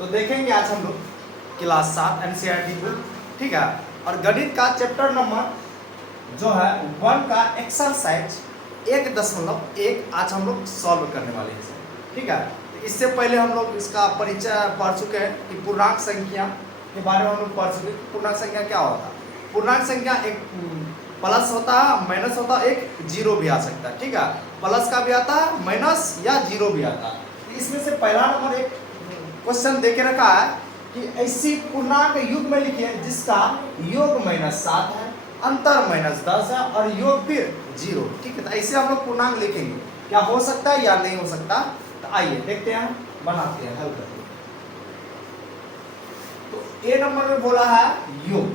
तो देखेंगे आज हम लोग क्लास 7 एनसीईआरटी बुक, ठीक है। और गणित का चैप्टर नंबर जो है 1 का एक्सरसाइज 1.1 आज हम लोग सॉल्व करने वाले हैं, ठीक है। तो इससे पहले हम लोग इसका परिचय पढ़ चुके हैं कि पूर्णांक संख्या के बारे में हम लोग पढ़ चुके हैं। पूर्णांक संख्या क्या होता है? पूर्णांक संख्या एक प्लस होता है, माइनस होता है, एक जीरो भी आ सकता है, ठीक है। प्लस का भी आता है, माइनस या जीरो भी आता है। इसमें से पहला नंबर एक क्वेश्चन देके रखा है कि ऐसी पूर्णांक युग में लिखिए जिसका योग -7 है, अंतर -10 है और योग फिर 0, ठीक है। तो ऐसे हम लोग पूर्णांक लिखेंगे, क्या हो सकता है या नहीं हो सकता। तो आइए देखते हैं, बनाते हैं, हल करते हैं। तो ए नंबर में बोला है योग,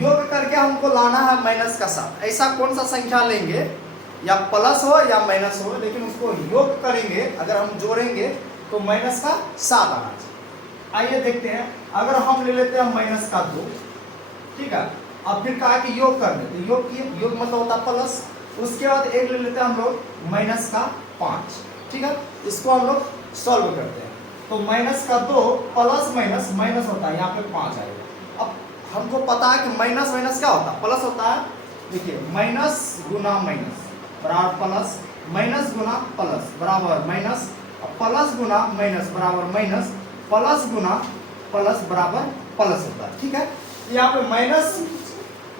योग करके हमको लाना है -7। ऐसा कौन सा संख्या लेंगे, या प्लस हो या माइनस हो, लेकिन उसको योग करेंगे, अगर हम जोड़ेंगे तो -7 आना चाहिए। आइए देखते हैं, अगर हम ले लेते हैं -2, ठीक है। अब फिर कहा कि योग करने, तो योग किए, योग मतलब होता प्लस। उसके बाद एक ले लेते हैं हम लोग -5, ठीक है। इसको हम लोग सॉल्व करते हैं। तो -2 प्लस माइनस माइनस होता है, यहाँ पे 5 आएगा। अब हमको पता है कि माइनस माइनस क्या होता है, प्लस होता है। देखिए माइनस गुना माइनस बराबर प्लस, माइनस गुना प्लस बराबर माइनस, प्लस गुना माइनस बराबर माइनस, प्लस गुना प्लस बराबर प्लस होता है, ठीक है। यहाँ पे माइनस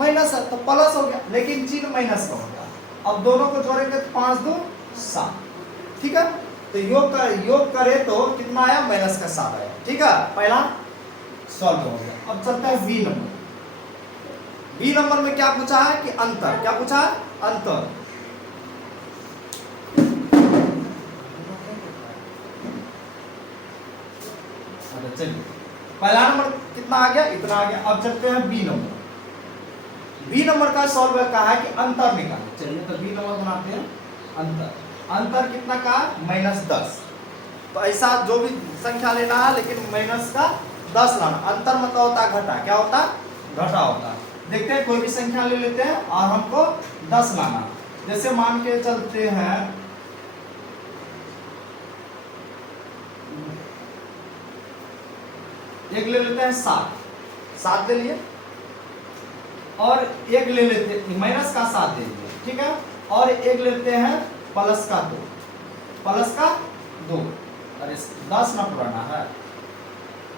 माइनस है तो प्लस हो गया, लेकिन चिन्ह माइनस का होगा। अब दोनों को जोड़ेंगे तो 5 2 7, ठीक है। तो योग करे तो कितना आया, -7 आया, ठीक है। पहला सॉल्व हो गया। अब चलता है बी नंबर। बी नंबर में क्या पूछा है कि अंतर, क्या पूछा है, अंतर। चलिए पहला नंबर कितना आ गया, इतना आ गया। अब चलते हैं बी नंबर। बी नंबर का सॉल्व कहा है कि अंतर निकालें। चलिए तो बी नंबर बनाते हैं, अंतर। अंतर कितना का, -10। तो ऐसा जो भी संख्या लेना है, लेकिन -10 लाना। अंतर मतलब होता है घटा, क्या होता है, घटा होता है। देखते हैं कोई भी संख्या ले लेते हैं और हमको 10 लाना। जैसे मान के चलते हैं एक ले लेते हैं 7 ले लिए, और एक ले लेते हैं -7 ले लिए, ठीक है। और एक लेते हैं +2, +2, अरे 10 ना पुराना है,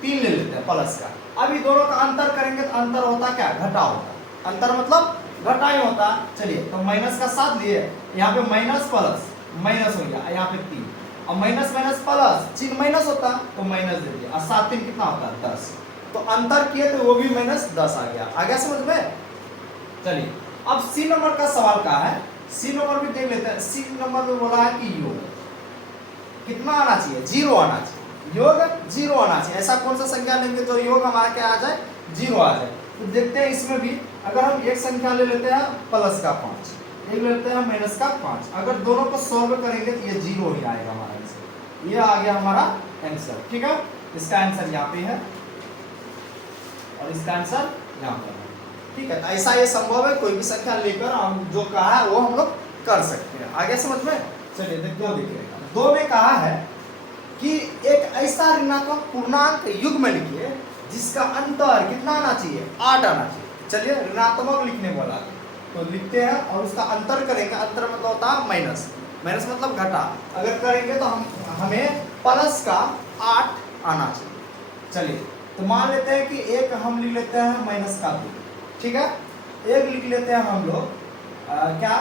3 ले लेते हैं प्लस का। अभी दोनों का अंतर करेंगे तो अंतर होता क्या, घटा होता। अंतर मतलब घटा ही होता। चलिए तो -7 लिए, यहाँ पे माइनस प्लस माइनस हो गया, यहाँ पे 3, और माइनस माइनस प्लस, चिन्ह माइनस होता तो माइनस दे दिया, और 7 3 कितना होता है, 10। तो अंतर किए तो वो भी -10 आ गया। आ गया समझ में। चलिए अब सी नंबर का सवाल का है, सी नंबर भी देख लेते हैं। सी नंबर में बोला है कि योग कितना आना चाहिए, 0 आना चाहिए, योग 0 आना चाहिए। ऐसा कौन सा संख्या लेंगे जो योग हमारा क्या आ जाए, 0 आ जाए। तो देखते हैं इसमें भी, अगर हम एक संख्या ले लेते हैं +5, एक लेते हैं -5, अगर दोनों को सॉल्व करेंगे तो ये 0 ही आएगा हमारा आंसर। ये आ गया हमारा आंसर, ठीक है। इसका आंसर यहाँ पे है और इसका आंसर यहाँ पर है, ठीक है। तो ऐसा ये संभव है, कोई भी संख्या लेकर हम जो कहा है वो हम लोग कर सकते हैं। आगे समझ में। चलिए देखिए 2 में कहा है कि एक ऐसा ऋणात्मक पूर्णांक युग में लिखिए जिसका अंतर कितना आना चाहिए, 8 आना चाहिए। चलिए ऋणात्मक लिखने बोला तो लिखते हैं, और उसका अंतर करेंगे। अंतर मतलब होता है माइनस, माइनस मतलब घटा। अगर करेंगे तो हमें प्लस का 8 आना चाहिए। चलिए तो मान लेते हैं कि एक हम लिख लेते हैं -2, ठीक है। एक लिख लेते हैं हम लोग क्या,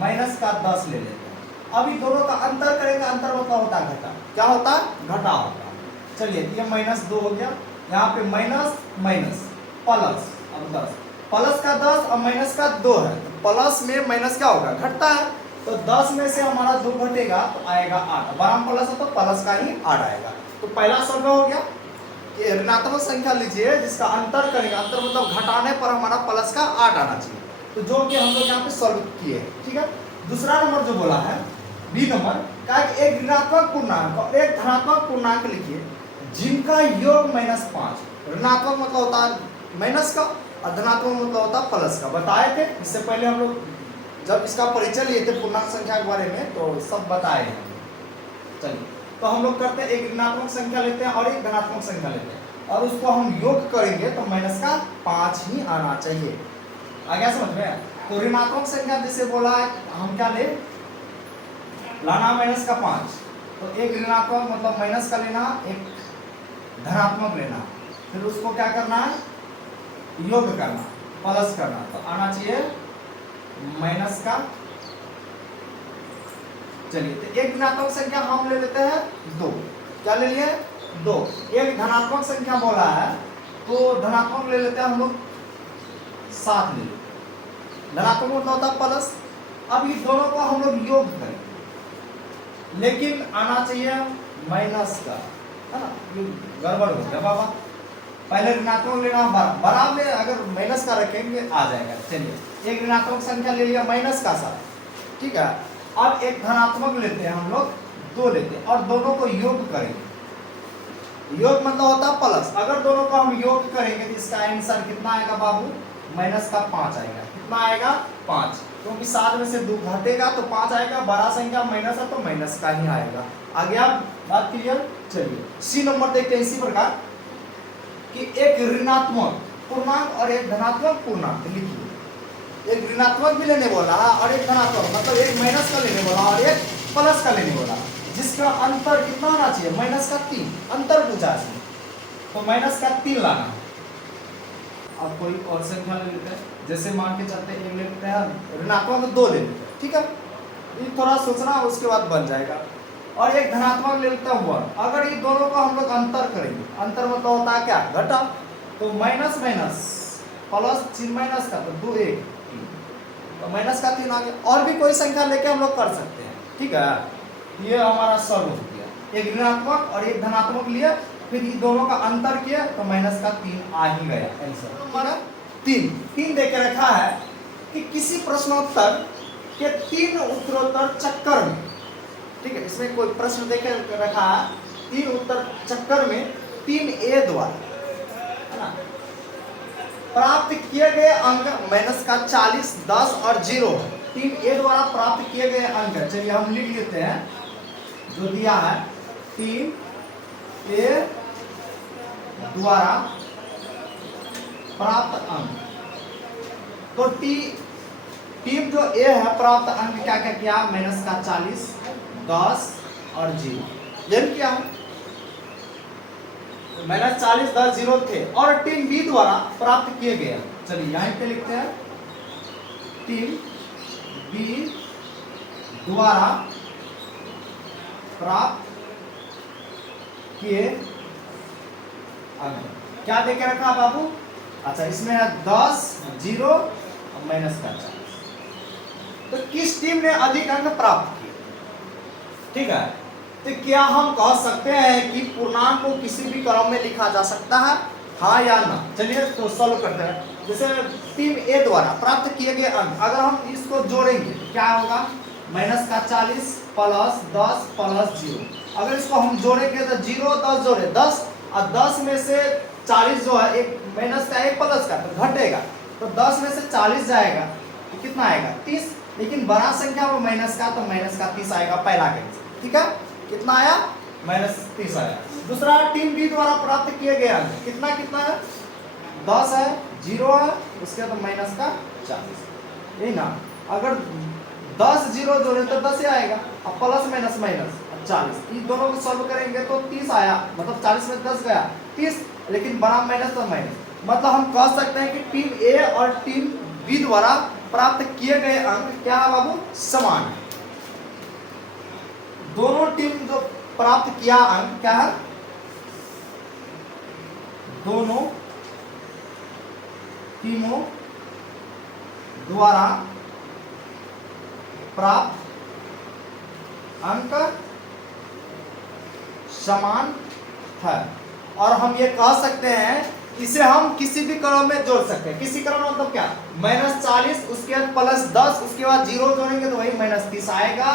-10 ले लेते हैं। अभी दोनों का अंतर करेंगे, अंतर मतलब होता है घटा, क्या होता है, घटा होता है। चलिए ये -2 हो गया, यहाँ पे माइनस माइनस प्लस, अब 10, प्लस का 10 और माइनस का 2 है, तो प्लस में माइनस क्या होगा, घटता है। तो 10 में से हमारा 2 घटेगा तो आएगा 8, बारह प्लस है तो प्लस का ही 8 आएगा। तो पहला सॉल्व हो गया कि ऋणात्मक संख्या लीजिए जिसका अंतर करेंगे, अंतर मतलब घटाने पर हमारा प्लस का 8 आना चाहिए। तो जो कि हम लोग यहाँ पे सॉल्व किए, ठीक है। दूसरा नंबर जो बोला है बी नंबर का, एक ऋणात्मक पूर्णांक और एक धनात्मक पूर्णांक लिखिए जिनका योग -5। ऋणात्मक मतलब होता है माइनस का, और धनात्मक मतलब होता है प्लस का। बताए थे इससे पहले हम लोग जब इसका परिचय लिए थे पूर्णांक संख्या के बारे में, तो सब बताए हैं। चलिए तो हम लोग करते हैं एक ऋणात्मक संख्या लेते हैं और एक धनात्मक संख्या लेते हैं और उसको हम योग करेंगे तो माइनस का 5 ही आना चाहिए। आ गया समझ में? तो ऋणात्मक संख्या जैसे बोला है हम क्या ले लाना माइनस का 5, तो एक ऋणात्मक मतलब माइनस का लेना, एक धनात्मक लेना, फिर उसको क्या करना है योग करना, प्लस करना, तो आना चाहिए माइनस का। चलिए तो एक ऋणात्मक संख्या हम ले लेते हैं 2, क्या ले लिए 2। एक धनात्मक संख्या बोला है तो धनात्मक ले लेते हैं हम लोग 7 ले लेते हैं। धनात्मक मतलब होता है प्लस। अब ये दोनों को हम लोग योग करेंगे लेकिन आना चाहिए माइनस का, है ना? ये गड़बड़ हो गया बाबा, पहले ऋणात्मक लेना बड़ा में अगर माइनस का रखेंगे आ जाएगा। चलिए एक ऋणात्मक संख्या ले लिया माइनस का 7, ठीक है। अब एक धनात्मक लेते हैं हम लोग 2 लेते हैं और दोनों को योग करेंगे। योग मतलब होता है प्लस। अगर दोनों को हम योग करेंगे तो इसका आंसर कितना आएगा बाबू? माइनस का 5 आएगा। कितना आएगा? 5, क्योंकि 7 में से 2 घटेगा तो 5 आएगा। बड़ा संख्या माइनस है तो माइनस का ही आएगा। आ गया बात क्लियर? चलिए सी नंबर देखते हैं इसी प्रकार कि एक ऋणात्मक पूर्णांक और एक धनात्मक पूर्णांक लिखिए। एक ऋणात्मक भी लेने बोला और एक धनात्मक, मतलब एक माइनस का लेने बोला और एक प्लस का लेने बोला, जिसका अंतर कितना आना चाहिए? माइनस का 3 अंतर पूछा इसमें, तो माइनस का 3 लाना। अब कोई और संख्या ले लेते हैं, जैसे मान के चलते एक ले लेते हैं ऋणात्मक 2 ले लेते हैं, ठीक है। ये थोड़ा सोचना उसके बाद बन जाएगा। और एक धनात्मक ले लेता हूँ 1। अगर ये दोनों को हम लोग अंतर करेंगे, अंतर मतलब होता है क्या? घटा, तो माइनस माइनस प्लस चिन्ह माइनस का, तो 2 1 3, तो माइनस का 3 आ गया। और भी कोई संख्या लेके हम लोग कर सकते हैं, ठीक है। ये हमारा सॉल्व हो गया। एक ऋणात्मक और एक धनात्मक लिया, फिर ये दोनों का अंतर किया तो माइनस का 3 आ ही गया आंसर। हमारा 3 दे के रखा है कि किसी प्रश्नोत्तर के 3 उत्तरोत्तर चक्कर में, ठीक है, इसमें कोई प्रश्न दे के रखा है 3 उत्तर चक्कर में 3A द्वारा, है ना, प्राप्त किए गए अंक माइनस का 40, 10 और 0 है। 3A द्वारा प्राप्त किए गए अंक, चलिए हम लिख लेते हैं जो दिया है 3A द्वारा प्राप्त अंक। तो टीम जो ए है प्राप्त अंक क्या क्या किया? माइनस का 40, 10 और 0। ये क्या है? माइनस 40, 10, 0 थे। और टीम बी द्वारा प्राप्त किए गए, चलिए यहीं पे लिखते हैं टीम बी द्वारा प्राप्त किए अंक क्या देके रखा बाबू? अच्छा इसमें है 10, 0 और माइनस का 40। तो किस टीम ने अधिक अंक प्राप्त किए? ठीक है, तो क्या हम कह सकते हैं कि पूर्णांक को किसी भी क्रम में लिखा जा सकता है, हाँ या ना? चलिए तो सॉल्व करते हैं। जैसे टीम ए द्वारा प्राप्त किए गए अंक, अगर हम इसको जोड़ेंगे तो क्या होगा? माइनस का 40 प्लस 10 प्लस 0। अगर इसको हम जोड़ेंगे तो 0 10 जोड़े 10, और 10 में से 40 जो है, एक माइनस का एक प्लस का, तो घटेगा, तो 10 में से 40 जाएगा तो कितना आएगा? 30। लेकिन बड़ा संख्या में माइनस का, तो माइनस का 30 आएगा पहला केस, ठीक है। कितना आया? माइनस 30 आया। दूसरा टीम बी द्वारा प्राप्त किए गए अंक कितना कितना है? 10 है, 0 है, उसके बाद माइनस का 40, यही ना। अगर 10 0 जोड़े तो 10 ही आएगा, अब प्लस माइनस माइनस 40, इन दोनों को सॉल्व करेंगे तो 30 आया, मतलब 40 में 10 गया 30, लेकिन बड़ा माइनस तो माइनस। मतलब हम कह सकते हैं कि टीम ए और टीम बी द्वारा प्राप्त किए गए अंक क्या है बाबू? समान है। दोनों टीम जो प्राप्त किया अंक क्या है? दोनों टीमों द्वारा प्राप्त अंक समान है। और हम ये कह सकते हैं इसे हम किसी भी क्रम में जोड़ सकते हैं। किसी क्रम मतलब क्या? माइनस 40 उसके बाद प्लस 10 उसके बाद 0 जोड़ेंगे तो वही माइनस 30 आएगा।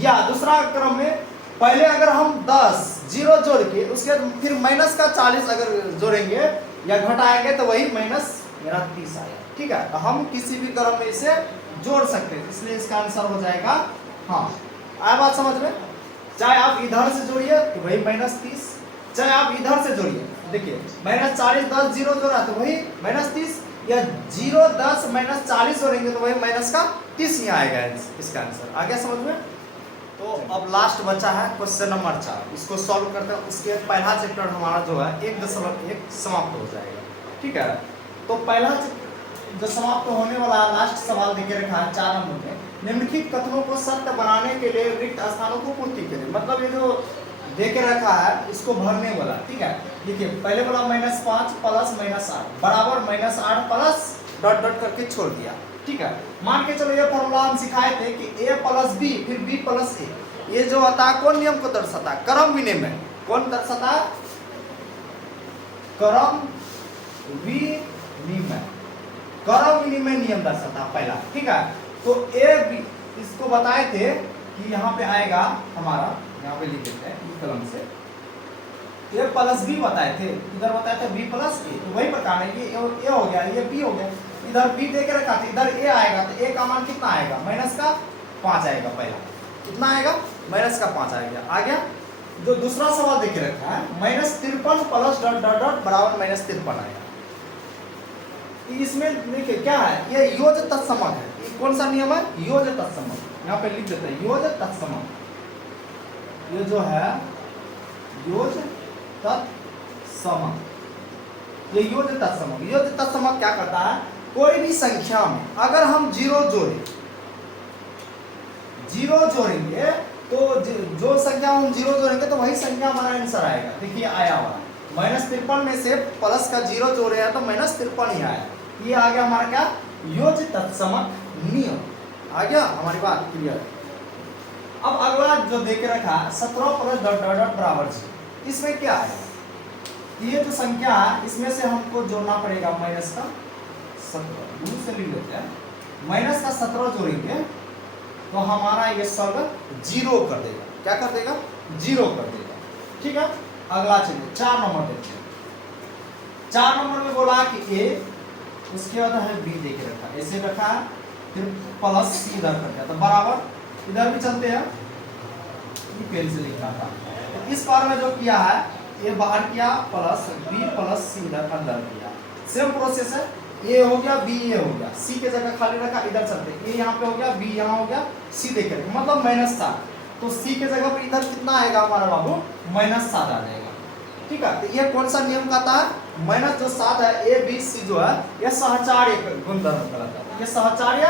या दूसरा क्रम में पहले अगर हम 10 0 जोड़ के उसके बाद फिर माइनस का 40 अगर जोड़ेंगे या घटाएंगे तो वही माइनस मेरा 30 आएगा, ठीक है। तो हम किसी भी क्रम में इसे जोड़ सकते हैं, इसलिए इसका आंसर हो जाएगा हाँ। आया बात समझ में? चाहे आप इधर से जोड़िए तो वही -30, चाहे आप इधर से जोड़िए, देखिए -40 10 0 जोड़ा तो वही -30, या 0 10 -40 जोड़ेंगे तो वही -30 ही आएगा इसका आंसर। आ गया समझ में? तो अब लास्ट बचा है क्वेश्चन नंबर 4, इसको सॉल्व करते हैं। उसके पहला चैप्टर हमारा जो है 1.1 समाप्त हो जाएगा, ठीक है। तो पहला जो समाप्त होने वाला लास्ट सवाल देके रखा है 4 नंबर में, निम्नलिखित कथनों को सत्य बनाने के लिए रिक्त स्थानों को पूर्ति करें। मतलब ये जो देके रखा है इसको भरने वाला, ठीक है। देखिए पहले वाला -5 प्लस -8 बराबर -8 प्लस डॉट डॉट करके छोड़ दिया, ठीक है। मान के चलो ये फॉर्मूला हम सिखाए थे कि a प्लस बी फिर b प्लस a, ये जो होता है कौन नियम को दर्शाता है? क्रम विनिमय। कौन दर्शाता है? क्रम विनिमय, क्रम विनिमय नियम दर्शाता है पहला, ठीक है। तो a b इसको बताए थे कि यहाँ पे आएगा हमारा, यहाँ पे लिख देते हैं कलम से, a प्लस b बताए थे, इधर बताए थे b प्लस a, तो वही प्रकार है, ये a हो गया, ये b हो गया, इधर b दे के रखा था, इधर a आएगा तो a का मान कितना आएगा? -5 आएगा। पहला कितना आएगा? -5 आएगा। आ गया। जो दूसरा सवाल दे के रखा है -53 प्लस डॉट डॉट डॉट बराबर -53 आएगा। इसमें देखिए क्या है, ये योज तत्समक है। ये कौन सा नियम है? योज तत्समक। यहाँ पे लिख देते हैं योज तत्समक। ये जो है योज तत्समक, ये योज तत्समक। योज तत्समक क्या करता है? कोई भी संख्या में अगर हम 0 जोड़ेंगे तो जो संख्या हम 0 जोड़ेंगे तो वही संख्या हमारा आंसर आएगा। देखिए आया हुआ -53 में से प्लस का 0 जोड़े हैं तो -53 ही आया। ये आ गया हमारा क्या? योज तत्समक नियम। आ गया हमारी बात क्लियर। अब अगला जो देके रखा 17 प्लस डॉट डॉट डॉट बराबर 0, इसमें क्या है? ये जो संख्या है इसमें से हमको जोड़ना पड़ेगा -17, दूर से लिख लेते हैं, -17 जोड़ेंगे तो हमारा ये सब 0 कर देगा। क्या कर देगा? 0 कर देगा, ठीक है। अगला चलिए 4 नंबर देखते हैं। 4 नंबर में बोला कि a, उसके बाद है b देके रखा, ऐसे रखा है, फिर प्लस c इधर कर दिया तो बराबर, इधर भी चलते हैं, ये पेन से लिखना था। तो इस बार में जो किया है ये बाहर किया प्लस b प्लस c इधर अंदर किया। सेम प्रोसेस है, a हो गया b ये हो गया, c के जगह खाली रखा, इधर चलते, a यहाँ पे हो गया, b यहाँ हो गया, c देख रहे मतलब -7, तो c के जगह पे इधर कितना आएगा हमारा बाबू? -7 आ जाएगा, ठीक है। तो ये कौन सा नियम कहता है? -7 है a b c जो है ये सहचार्य गुणधर्म कहलाता है। ये सहचार्य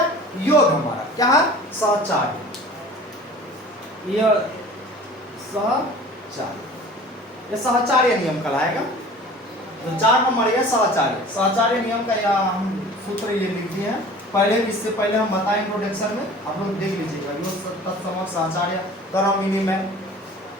योग हमारा क्या है? सहचार्य, ये सहचार्य नियम कहलाएगा। तो 4 नंबर ये सहचार्य नियम का या हम सूत्र ये लिख दिए हैं पहले, इससे पहले हम बताएं इंट्रोडक्शन में, आप लोग देख लीजिएगा। योज तत्समक, सहचार्य, क्रम विनिमय,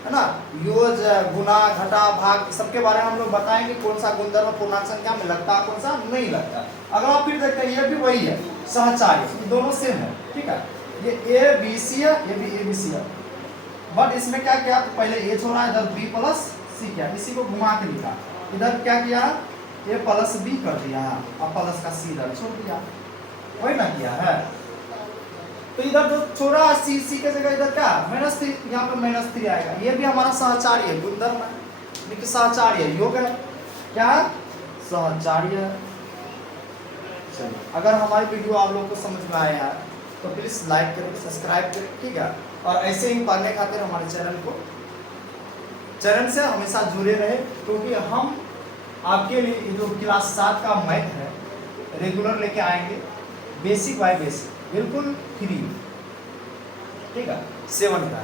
है ना, योज, गुना, घटा, भाग, सबके बारे में हम लोग बताएंगे। कौन सा गुणधर्म पूर्णांक संख्या में लगता है, कौन सा नहीं लगता। अगला फिर देखते हैं, ये भी वही है सहचार्य, ये दोनों सेम है, ठीक है। ये a b c है, ये भी a b c है, बट इसमें क्या किया? पहले a छोड़ा, इधर b प्लस c किया, इसी को घुमा के लिखा। इधर क्या किया? a प्लस b कर दिया, अब प्लस का c इधर छोड़ दिया, वही ना किया है। तो इधर जो छोड़ा c के जगह इधर क्या? -3, यहाँ पे -3 आएगा। ये भी हमारा सहचार्य गुणधर्म है, लेकिन सहचार्य योग है। क्या है? सहचार्य। चलिए, अगर हमारी वीडियो आप लोग को समझ में आया है तो प्लीज़ लाइक करें, सब्सक्राइब करें, ठीक है। और ऐसे ही पढ़ने खातिर हमारे चैनल से हमेशा जुड़े रहे, क्योंकि हम आपके लिए जो क्लास 7 का मैथ है रेगुलर लेके आएंगे, बेसिक बाय बेसिक, बिल्कुल फ्री, ठीक है, 7 का।